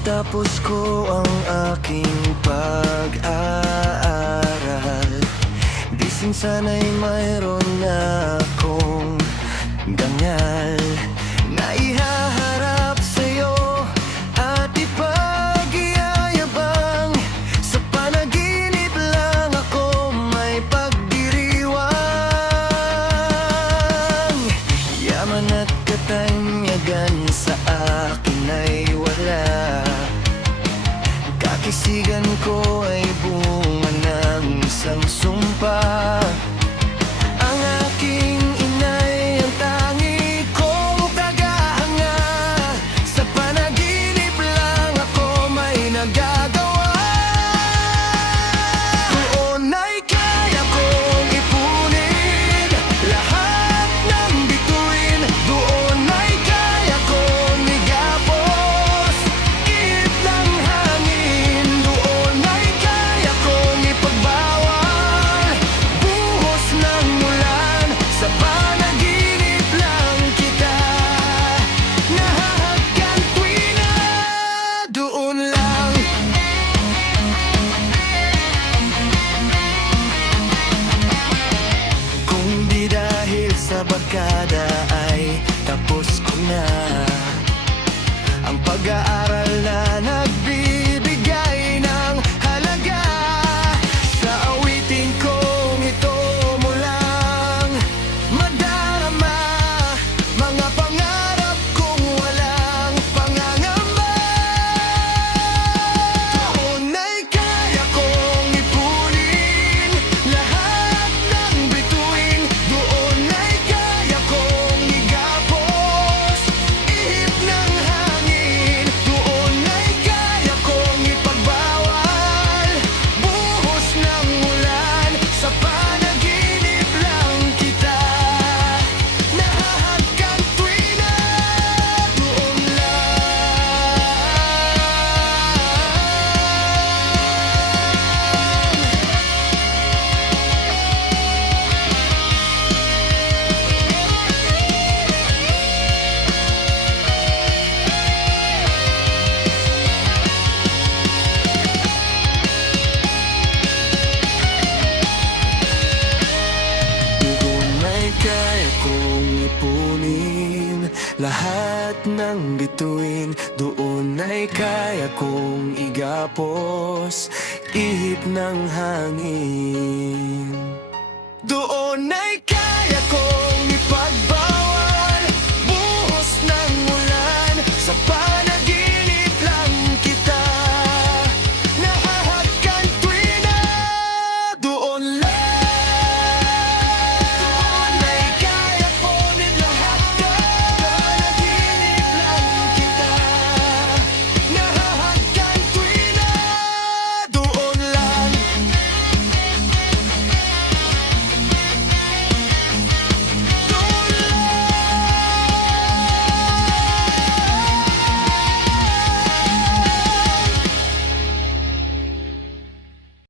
Natapos ko ang aking pag-aaral. Gising sana'y mayroon na akong dangal na ihaharap sa'yo at ipag-iyayabang. Sa panaginip lang ako may pagdiriwang. Yaman at katanyagan sa akin ay wala. Kakisigan ko ay bunga ng isang sumpa. Ang aking inay ang tangi kong tagahanga. Sa panaginip lang ako may nagagawa. Doon ay kaya kong ipunin lahat ng bituin. Doon ay kaya kong igapos ihip ng hangin. Doon ay kaya kong ipagbawal buhos ng ulan. Sa panaginip lang kita nahahagkan tuwing na doon lang. Kung di dahil sa barkada ay tapos ko na ang pag-aaral na nagbibigay ng halaga. Sa awitin kong ito mo lang madarama mga pangarap kong walang pangangamba. Doon ay kaya kong ipunin lahat ng bituin. Doon ay kaya kong igapos ihip ng hangin. Doon ay kaya kong ipagbawal buhos ng ulan. Sa panaginip lang kita nahahagkan tuwing na doon lang. Doon ay kaya kong ipunin lahat ng bituin. Doon ay kaya kong igapos ihip ng hangin. Doon ay